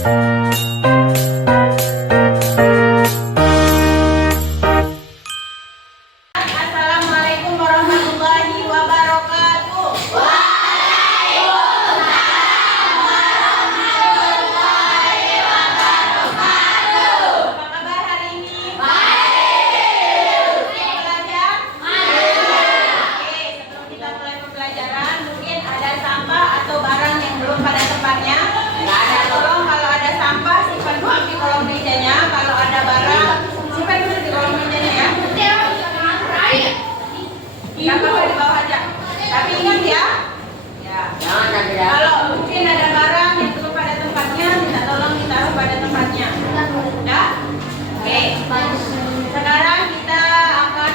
Assalamualaikum warahmatullahi wabarakatuh. Waalaikumsalam warahmatullahi wabarakatuh. Apa kabar hari ini? Baik. Belajar? Oke, sebelum kita mulai pembelajaran, mungkin ada sampah atau barang yang belum pada tempatnya. Tolong kalau ada sampah simpan dulu di kolong mejanya. Kalau ada barang simpan dulu di kolong mejanya ya. Gak apa-apa di bawah aja. Tapi ingat ya. Kalau mungkin ada barang yang belum pada tempatnya, minta tolong ditaruh pada tempatnya. Udah? Oke. Sekarang kita akan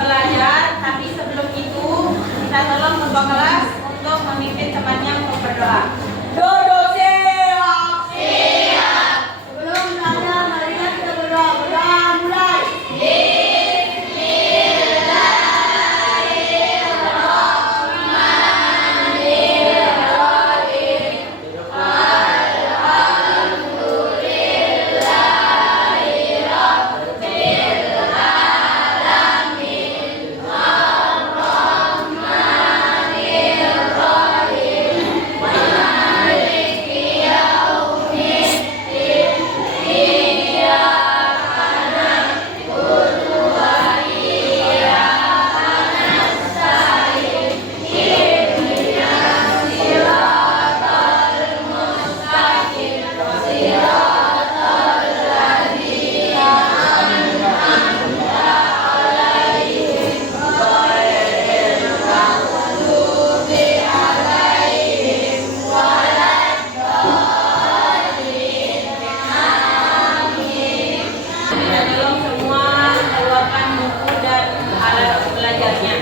belajar. Tapi sebelum itu kita tolong ketua kelas untuk memimpin temannya untuk berdoa. Duduk siap. Siap. Sebelum belajar, mari kita berdoa. Berdoa mulai. Tolong semua keluarkan buku dan alat belajarnya.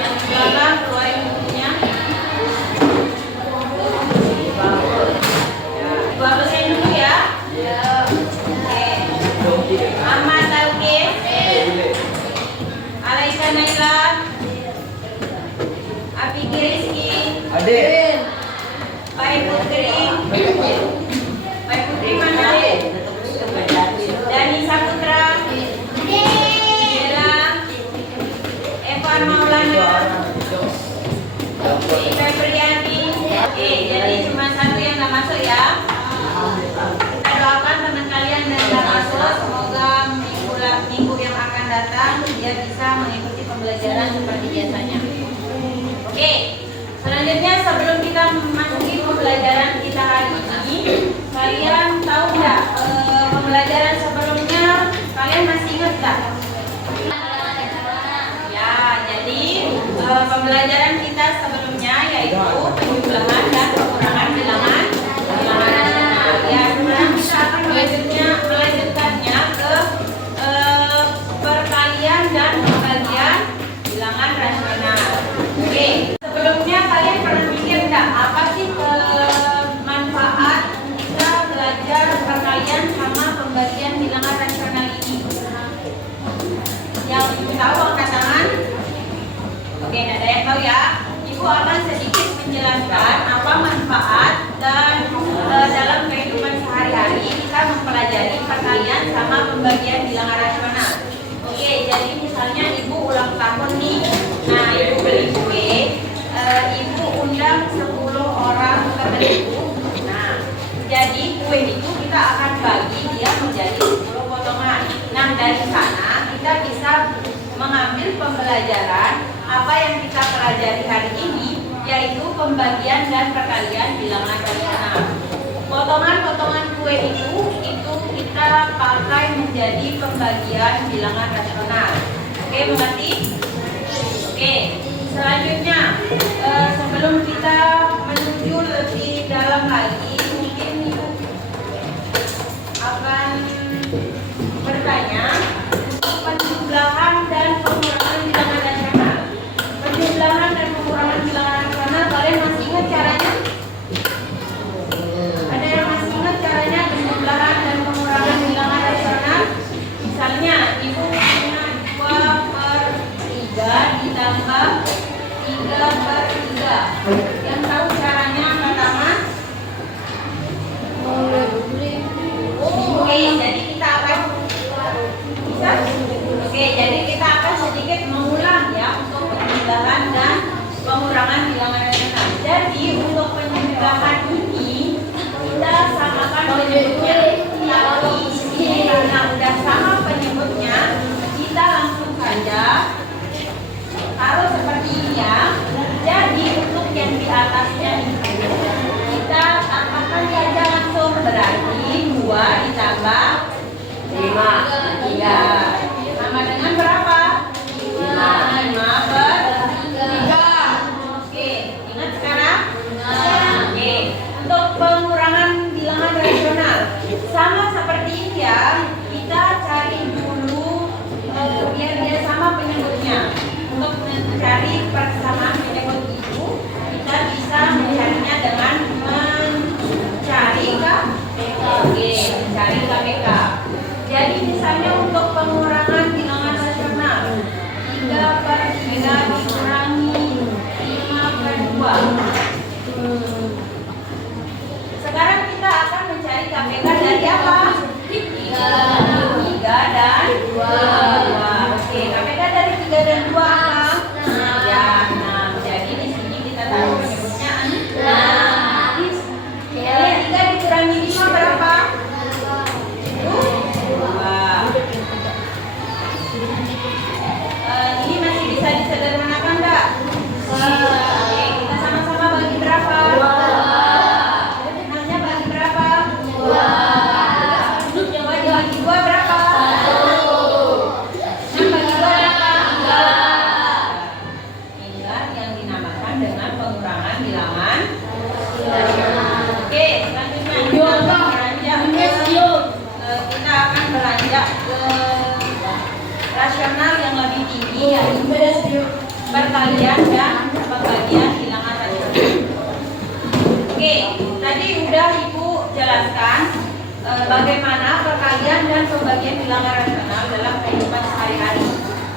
Yang di belakang keluarin bukunya. Bagusin dulu ya. Oke. Ahmad Taukis, Alaisa Naila, Afiki Rizky, Baik Putri. Baik Putri mana? Dani Saputra, Bella, Evan Maulana, Febriani. Oke, jadi cuma satu yang nggak masuk ya. Kita doakan teman kalian yang nggak masuk, semoga minggu yang akan datang dia bisa mengikuti pembelajaran seperti biasanya. Oke, selanjutnya sebelum kita memasuki pembelajaran kita hari ini, kalian tahu nggak pembelajaran sebelumnya kalian masih ingat nggak? Ya, jadi pembelajaran kita sebelumnya yaitu penjumlahan dan pengurangan bilangan nasional. Ya, sekarang kita akan melanjutkannya ke perkalian dan pembagian bilangan rasional. Oke, sebelumnya kalian pernah mikir nggak apa sih manfaat kita belajar perkalian sama pembagian bilangan rasional ini? Yang tahu angkat tangan? Oke, ada yang tahu ya? Ibu akan sedikit menjelaskan apa manfaat dan dalam kehidupan sehari-hari kita mempelajari perkalian sama pembagian bilangan rasional. Oke, jadi misalnya ibu ulang tahun nih. Nah, ibu beli kue, ibu undang 10 orang teman ibu. Nah, jadi kue itu kita akan bagi dia menjadi 10 potongan. Nah, dari sana kita bisa mengambil pembelajaran apa yang kita pelajari hari ini, yaitu pembagian dan perkalian bilangan rasional. Potongan-potongan kue itu kita pakai menjadi pembagian bilangan rasional. Oke, mengerti? Oke, selanjutnya sebelum kita menuju lebih dalam lagi, mungkin ibu akan bertanya penjumlahan dan pengurangan bilangan rasional. Penjumlahan dan pengurangan bilangan rasional, kalian masih ingat caranya? Ada yang masih ingat caranya penjumlahan dan pengurangan bilangan rasional? Misalnya ibu punya 2/3 ditambah 3/3. Yang tahu bilangan. Oke, selanjutnya kita akan beranjak ke rasional yang lebih tinggi, yaitu perkalian dan pembagian bilangan rasional. Oke, tadi udah Ibu jelaskan bagaimana perkalian dan pembagian bilangan rasional dalam kehidupan sehari-hari.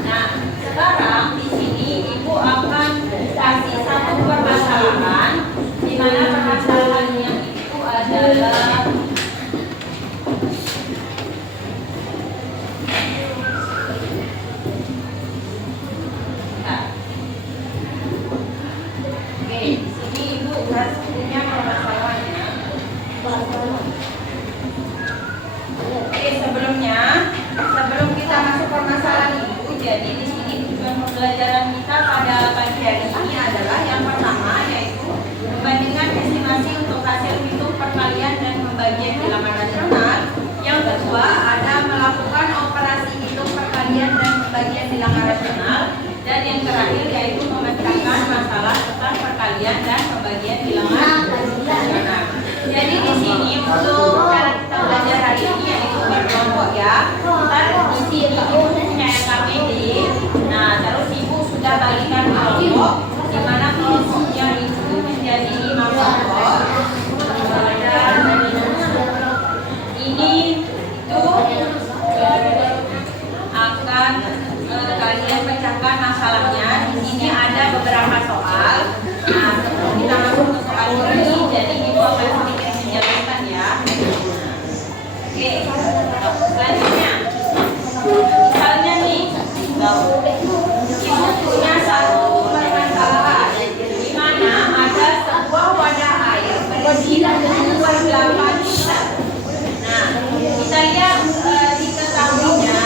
Nah, sekarang di sini Ibu akan kasih satu permasalahan, di mana permasalahannya itu adalah sebelum kita masuk permasalahan itu, jadi di sini tujuan pembelajaran kita pada pagi hari ini adalah yang pertama, yaitu membandingkan estimasi untuk hasil hitung perkalian dan pembagian bilangan rasional. Yang kedua ada melakukan operasi hitung perkalian dan pembagian bilangan rasional. Dan yang terakhir yaitu memecahkan masalah tentang perkalian dan pembagian bilangan rasional. Jadi di sini untuk cara kita belajar hari ini yaitu berkelompok ya. Ntar di sini Ibu punya SKPD. Nah, terus Ibu sudah bagikan kelompok, di mana kelompoknya itu menjadi 5 kelompok. Dan ini itu akan kalian pecahkan masalahnya. Di sini ada beberapa soal. Nah, sebelum kita masuk ke soal ini, jadi Ibu akan sedikit menjelaskan ya. Oke, selanjutnya, misalnya nih, Ibu punya satu permasalahan di mana ada sebuah wadah air berisi 28 liter. Nah, kita lihat diketahuinya.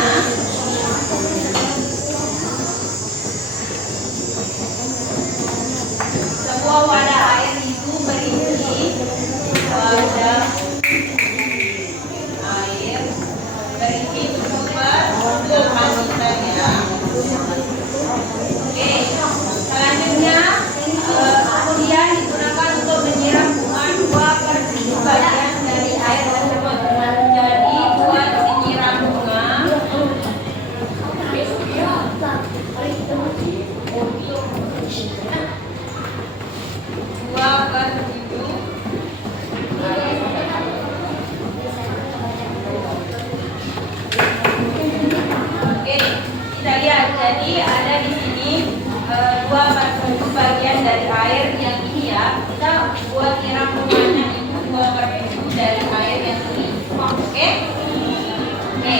Sebuah wadah air itu berisi wadah air berisi 28 liter ya. Oke, selanjutnya kemudian digunakan untuk menyiram bunga 2/7 bagian dari air tersebut. Jadi buat menyiram bunga 2/7 Oke, kita lihat. Jadi ada di sini 2/7 bagian dari air yang ini ya. Kita buat nyiram bunganya itu 2/7 dari air yang ini. Oke? Oke.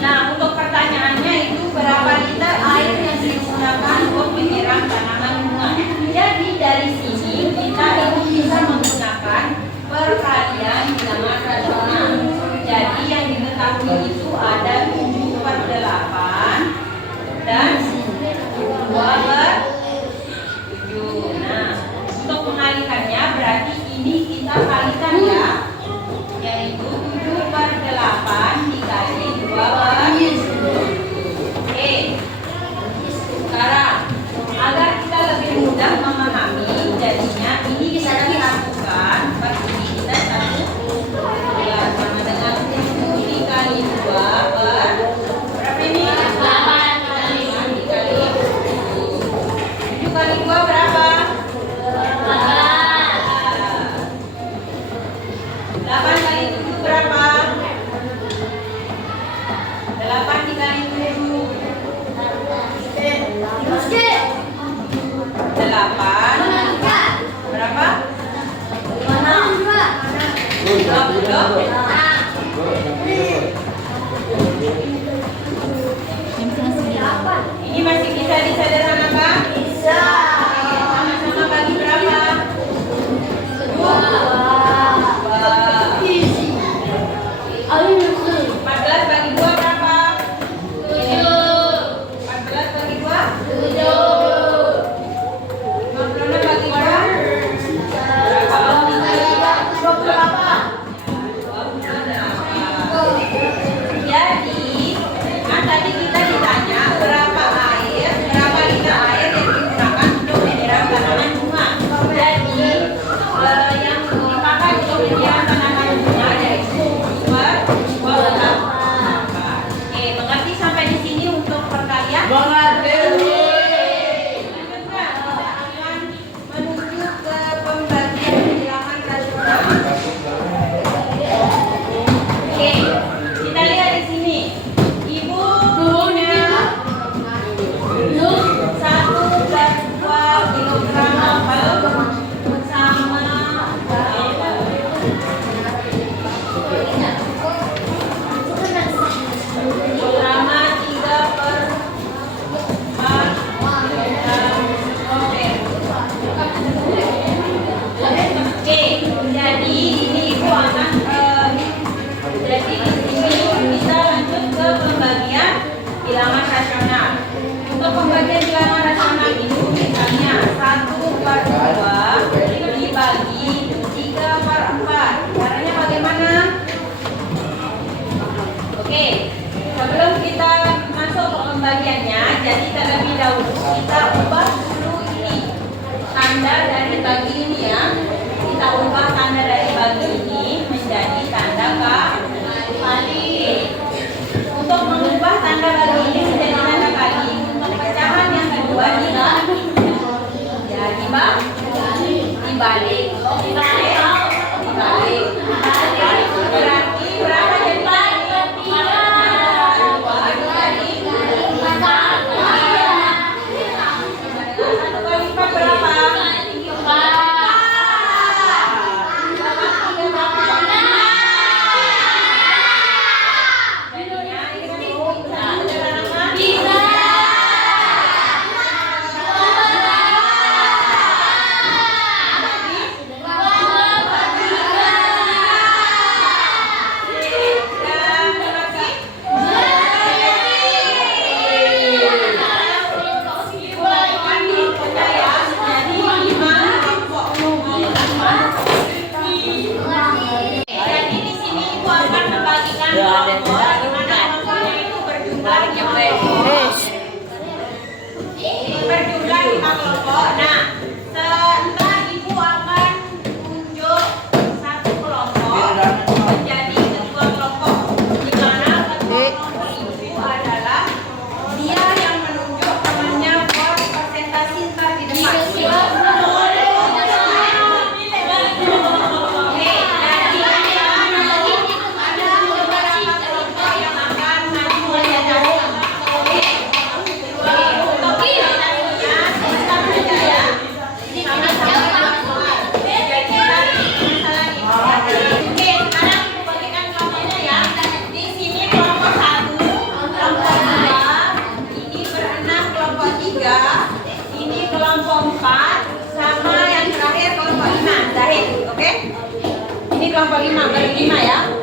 Nah, untuk pertanyaannya itu berapa liter air yang digunakan untuk menyiram tanaman bunga? Jadi dari sini kita itu bisa menggunakan perkalian bilangan rasional. Jadi yang diketahui itu ada 7/8 dan 2/7. Nah, untuk mengalihkannya berarti ini kita kalikan ya, yaitu 7/8 dikali 2/7. Oke, sekarang agar kita lebih mudah memahami, jadinya ini bisa dilakukan seperti ini. Kita satu ya, sama dengan 7 dikali 2 berapa ini? 8 dikali 7. 7 kali 2 berapa? 8 kali 7 berapa? 8 dikali 7 8 berapa? 20. Ini masih bisa disederhanakan? Bisa. Sama-sama bagi berapa? 2. 14 bagi 2 berapa? 7. 14 bagi 2? 7. 56 bagi 2? Berapa? 28. bilangan rasional. Untuk pembagian bilangan rasional itu misalnya 1/2 dibagi 3/4. Caranya bagaimana? Oke, sebelum kita masuk ke pembagiannya, jadi terlebih dahulu kita ubah dulu ini tanda dari bagi ini ya. Kita ubah tanda dari bagi ini menjadi tanda kali. Untuk mengubah tanda bagi ini menjadi tanda kali, untuk pecahan yang kedua dibalik. Berarti berapa jadi berjumlah 5 kelompok. Nah, setelah ibu akan tunjuk satu kelompok menjadi kedua kelompok, di mana kedua kelompok ibu adalah dia yang menunjuk temannya buat presentasi ntar di depan. Kelompok 4 sama yang terakhir kelompok 5 Zahid, oke? Ini kelompok 5 bagi 5 ya.